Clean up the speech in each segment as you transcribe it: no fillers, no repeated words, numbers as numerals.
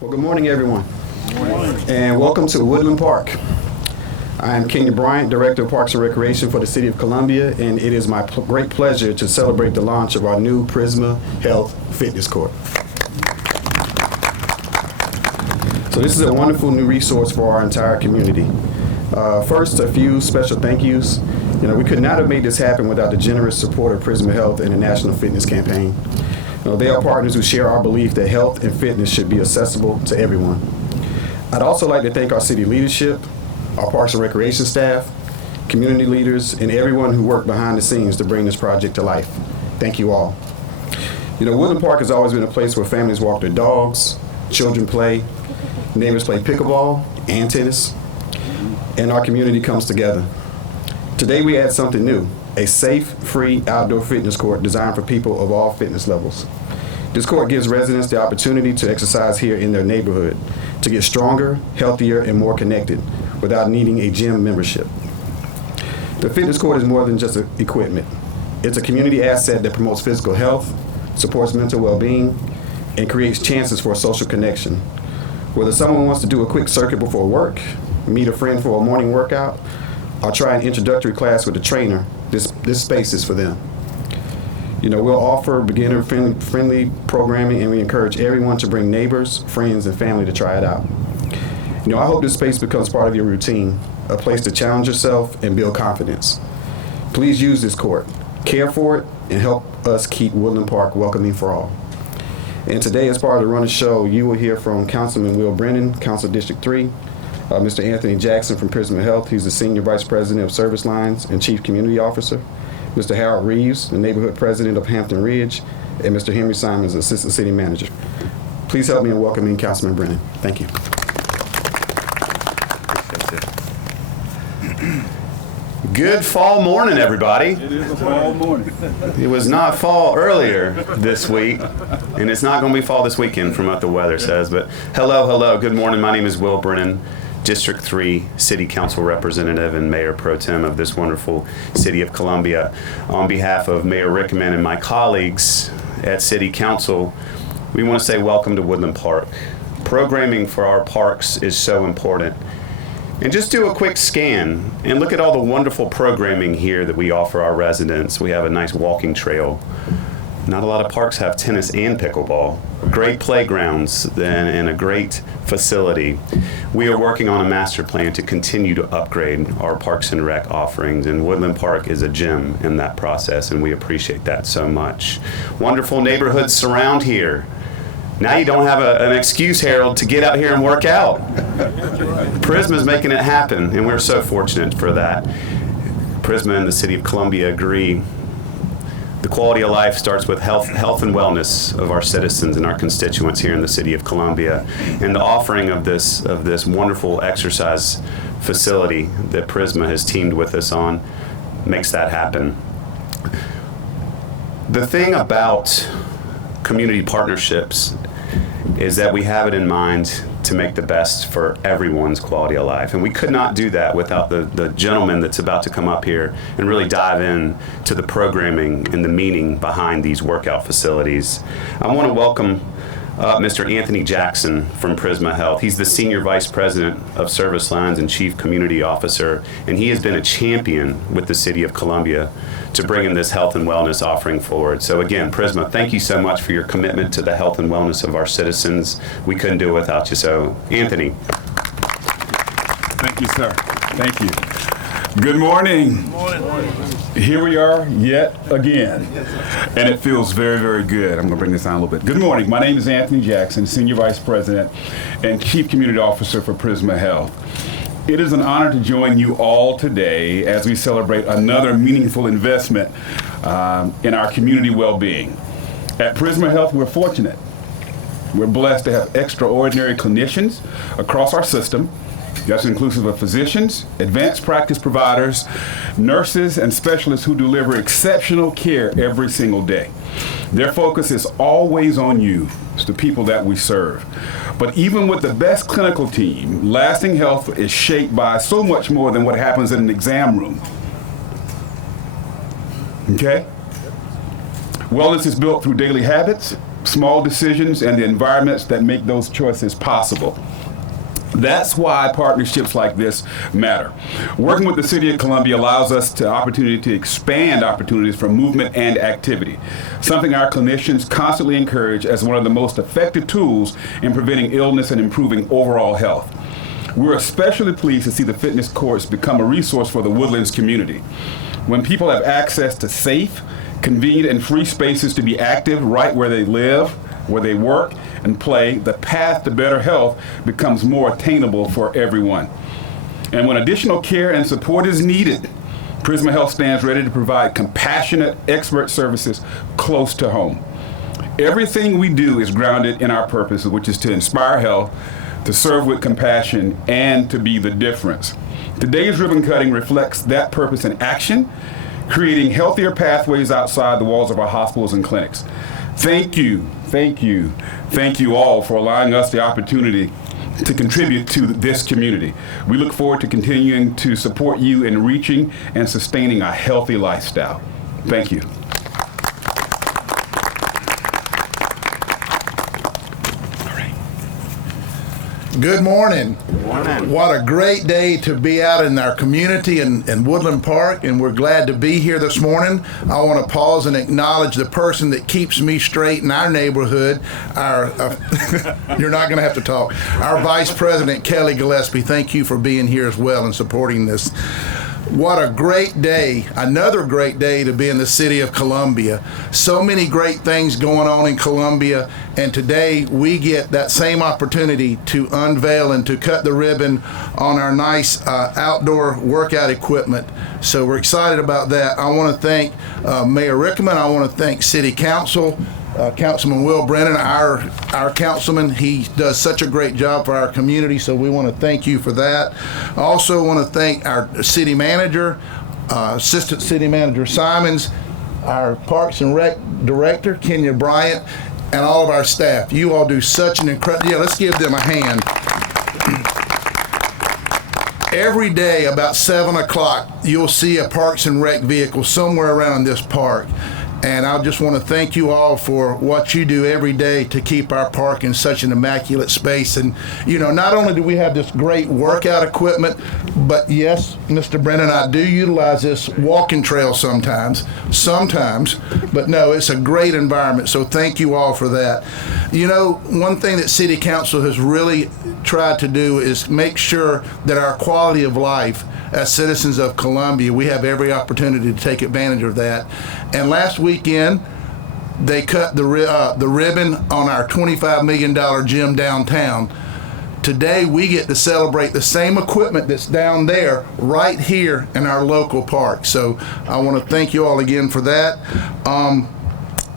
Well, good morning, everyone. Good morning. And welcome to Woodland Park. I am Kenya Bryant, Director of Parks and Recreation for the City of Columbia, and it is my great pleasure to celebrate the launch of our new Prisma Health Fitness Court. So this is a wonderful new resource for our entire community. First, a few special thank yous. We could not have made this happen without the generous support of Prisma Health and the National Fitness Campaign. They are partners who share our belief that health and fitness should be accessible to everyone. I'd also like to thank our city leadership, our Parks and Recreation staff, community leaders, and everyone who worked behind the scenes to bring this project to life. Thank you all. Woodland Park has always been a place where families walk their dogs, children play, neighbors play pickleball and tennis, and our community comes together. Today we add something new, a safe, free outdoor fitness court designed for people of all fitness levels. This court gives residents the opportunity to exercise here in their neighborhood, to get stronger, healthier, and more connected without needing a gym membership. The fitness court is more than just equipment. It's a community asset that promotes physical health, supports mental well-being, and creates chances for a social connection. Whether someone wants to do a quick circuit before work, meet a friend for a morning workout, or try an introductory class with a trainer, this space is for them. We'll offer beginner-friendly programming, and we encourage everyone to bring neighbors, friends, and family to try it out. I hope this space becomes part of your routine, a place to challenge yourself and build confidence. Please use this court, care for it, and help us keep Woodland Park welcoming for all. And today, as part of the run of the show, you will hear from Councilman Will Brennan, Council District 3, Mr. Anthony Jackson from Prisma Health. He's the Senior Vice President of Service Lines and Chief Community Officer. Mr. Harold Reeves, the Neighborhood President of Hampton Ridge, and Mr. Henry Simons, Assistant City Manager. Please help me in welcoming Councilman Brennan. Thank you. Good fall morning, everybody. It is a fall morning. It was not fall earlier this week, and it's not going to be fall this weekend from what the weather says, but hello. Good morning. My name is Will Brennan, District 3 City Council Representative and Mayor Pro Tem of this wonderful City of Columbia. On behalf of Mayor Rickman and my colleagues at City Council, we want to say welcome to Woodland Park. Programming for our parks is so important. And just do a quick scan and look at all the wonderful programming here that we offer our residents. We have a nice walking trail. Not a lot of parks have tennis and pickleball. Great playgrounds and a great facility. We are working on a master plan to continue to upgrade our Parks and Rec offerings, and Woodland Park is a gem in that process, and we appreciate that so much. Wonderful neighborhoods surround here. Now you don't have an excuse, Harold, to get out here and work out. Prisma's making it happen, and we're so fortunate for that. Prisma and the City of Columbia agree. The quality of life starts with health and wellness of our citizens and our constituents here in the City of Columbia. And the offering of this wonderful exercise facility that Prisma has teamed with us on makes that happen. The thing about community partnerships is that we have it in mind to make the best for everyone's quality of life. And we could not do that without the gentleman that's about to come up here and really dive in to the programming and the meaning behind these workout facilities. I want to welcome Mr. Anthony Jackson from Prisma Health. He's the Senior Vice President of Service Lines and Chief Community Officer, and he has been a champion with the City of Columbia to bringing this health and wellness offering forward. So again, Prisma, thank you so much for your commitment to the health and wellness of our citizens. We couldn't do it without you. So, Anthony. Thank you, sir. Thank you. Good morning. Good morning. Here we are yet again, and it feels very, very good. I'm going to bring this down a little bit. Good morning. My name is Anthony Jackson, Senior Vice President and Chief Community Officer for Prisma Health. It is an honor to join you all today as we celebrate another meaningful investment in our community well-being. At Prisma Health, we're fortunate. We're blessed to have extraordinary clinicians across our system. That's inclusive of physicians, advanced practice providers, nurses, and specialists who deliver exceptional care every single day. Their focus is always on you. It's the people that we serve. But even with the best clinical team, lasting health is shaped by so much more than what happens in an exam room. Okay? Wellness is built through daily habits, small decisions and the environments that make those choices possible. That's why partnerships like this matter. Working with the City of Columbia allows us the opportunity to expand opportunities for movement and activity, something our clinicians constantly encourage as one of the most effective tools in preventing illness and improving overall health. We're especially pleased to see the fitness courts become a resource for the Woodlands community. When people have access to safe, convenient, and free spaces to be active right where they live, where they work and play, the path to better health becomes more attainable for everyone. And when additional care and support is needed, Prisma Health stands ready to provide compassionate expert services close to home. Everything we do is grounded in our purpose, which is to inspire health, to serve with compassion, and to be the difference. Today's ribbon cutting reflects that purpose in action, creating healthier pathways outside the walls of our hospitals and clinics. Thank you all for allowing us the opportunity to contribute to this community. We look forward to continuing to support you in reaching and sustaining a healthy lifestyle. Thank you. Good morning. Good morning. What a great day to be out in our community in Woodland Park, and we're glad to be here this morning. I want to pause and acknowledge the person that keeps me straight in our neighborhood. You're not going to have to talk. Our Vice President, Kelly Gillespie, thank you for being here as well and supporting this. What a great day, another great day to be in the city of Columbia. So many great things going on in Columbia, and today we get that same opportunity to unveil and to cut the ribbon on our nice outdoor workout equipment. So we're excited about that. I want to thank Mayor Rickman. I want to thank City Council. Councilman Will Brennan, our councilman, he does such a great job for our community, so we want to thank you for that. I also want to thank our city manager, Assistant City Manager Simons, our Parks and Rec Director, Kenya Bryant, and all of our staff. You all do such an incredible, let's give them a hand. Every day about 7 o'clock, you'll see a Parks and Rec vehicle somewhere around this park. And I just want to thank you all for what you do every day to keep our park in such an immaculate space. And, you know, not only do we have this great workout equipment, but yes, Mr. Brennan, I do utilize this walking trail sometimes, but no, it's a great environment. So thank you all for that. You know, one thing that City Council has really tried to do is make sure that our quality of life as citizens of Columbia, we have every opportunity to take advantage of that. And last weekend, they cut the ribbon on our $25 million gym downtown. Today, we get to celebrate the same equipment that's down there right here in our local park. So I want to thank you all again for that.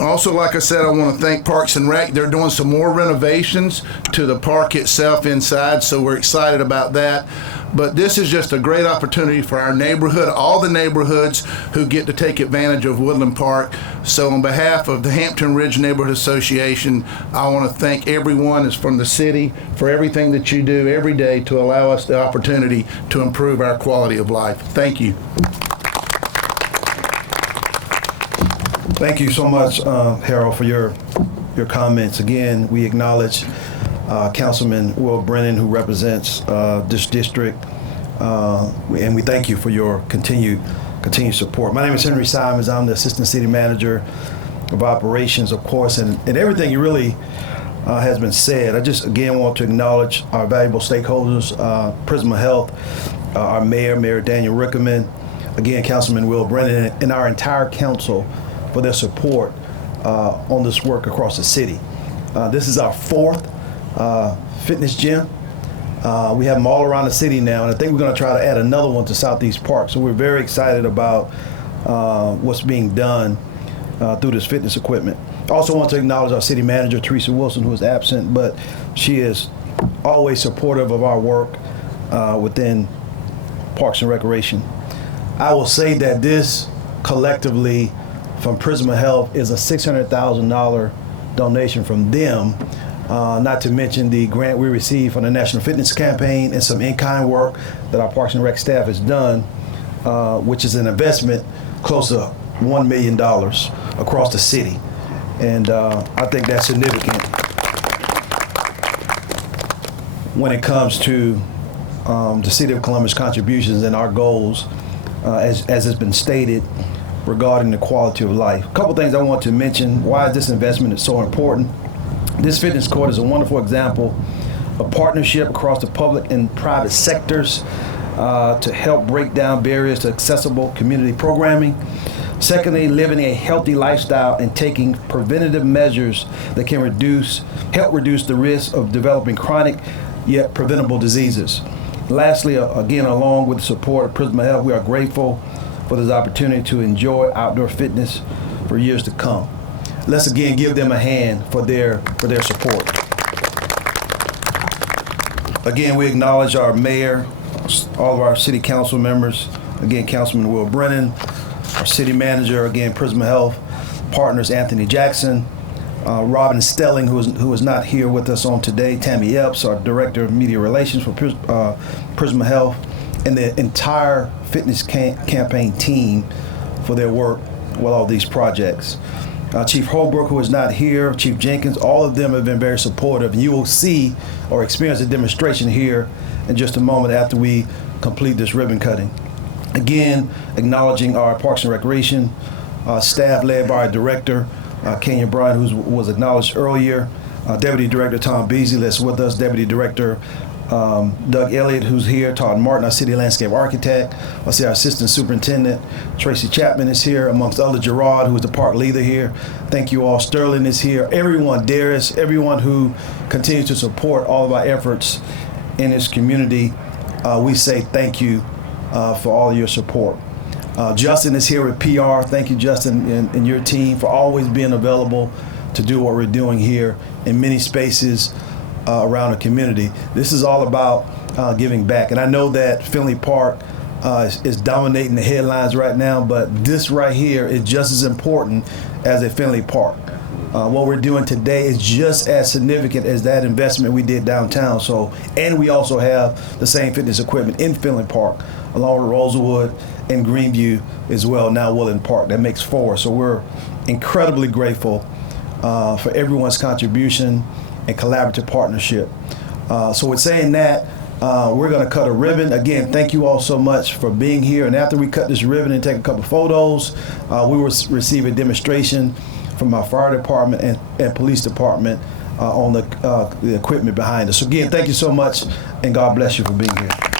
Also, like I said, I want to thank Parks and Rec. They're doing some more renovations to the park itself inside, so we're excited about that. But this is just a great opportunity for our neighborhood, all the neighborhoods who get to take advantage of Woodland Park. So on behalf of the Hampton Ridge Neighborhood Association, I want to thank everyone from the city for everything that you do every day to allow us the opportunity to improve our quality of life. Thank you. Thank you so much, Harold, for your comments. Again, we acknowledge Councilman Will Brennan, who represents this district, and we thank you for your continued support. My name is Henry Simons. I'm the Assistant City Manager of Operations, of course, and everything you really has been said. I just, again, want to acknowledge our valuable stakeholders, Prisma Health, our Mayor Daniel Rickman, again, Councilman Will Brennan, and our entire council for their support on this work across the city. This is our fourth fitness gym. We have them all around the city now, and I think we're going to try to add another one to Southeast Park. So we're very excited about what's being done through this fitness equipment. I also want to acknowledge our city manager, Teresa Wilson, who is absent, but she is always supportive of our work within Parks and Recreation. I will say that this collectively from Prisma Health is a $600,000 donation from them, not to mention the grant we received from the National Fitness Campaign and some in-kind work that our Parks and Rec staff has done, which is an investment close to $1 million across the city. And I think that's significant when it comes to the City of Columbus contributions and our goals, as has been stated, regarding the quality of life. A couple things I want to mention. Why is this investment so important? This fitness court is a wonderful example of partnership across the public and private sectors to help break down barriers to accessible community programming. Secondly, living a healthy lifestyle and taking preventative measures that can help reduce the risk of developing chronic yet preventable diseases. Lastly, again, along with the support of Prisma Health, we are grateful for this opportunity to enjoy outdoor fitness for years to come. Let's again give them a hand for their support. Again, we acknowledge our mayor, all of our city council members, again, Councilman Will Brennan, our city manager, again, Prisma Health partners, Anthony Jackson, Robin Stelling, who is not here with us on today, Tammy Epps, our director of media relations for Prisma Health, and the entire fitness campaign team for their work with all these projects. Chief Holbrook, who is not here, Chief Jenkins, all of them have been very supportive. And you will see or experience a demonstration here in just a moment after we complete this ribbon cutting. Again, acknowledging our Parks and Recreation staff led by our director, Kenya Bryan, who was acknowledged earlier, Deputy Director Tom Beasley that's with us, Deputy Director Doug Elliott, who's here, Todd Martin, our city landscape architect. I see our assistant superintendent, Tracy Chapman, is here, amongst other Gerard, who is the park leader here. Thank you all. Sterling is here. Everyone, Darius, everyone who continues to support all of our efforts in this community. We say thank you for all of your support. Justin is here with PR. Thank you, Justin, and your team for always being available to do what we're doing here in many spaces around the community. This is all about giving back. And I know that Finley Park is dominating the headlines right now, but this right here is just as important as a Finley Park. What we're doing today is just as significant as that investment we did downtown. And we also have the same fitness equipment in Finley Park, along with Rosewood and Greenview as well, now Woodland Park. That makes 4. So we're incredibly grateful for everyone's contribution and collaborative partnership. So with saying that, we're gonna cut a ribbon. Again, thank you all so much for being here. And after we cut this ribbon and take a couple photos, we will receive a demonstration from our fire department and police department on the equipment behind us. So again, thank you so much, and God bless you for being here.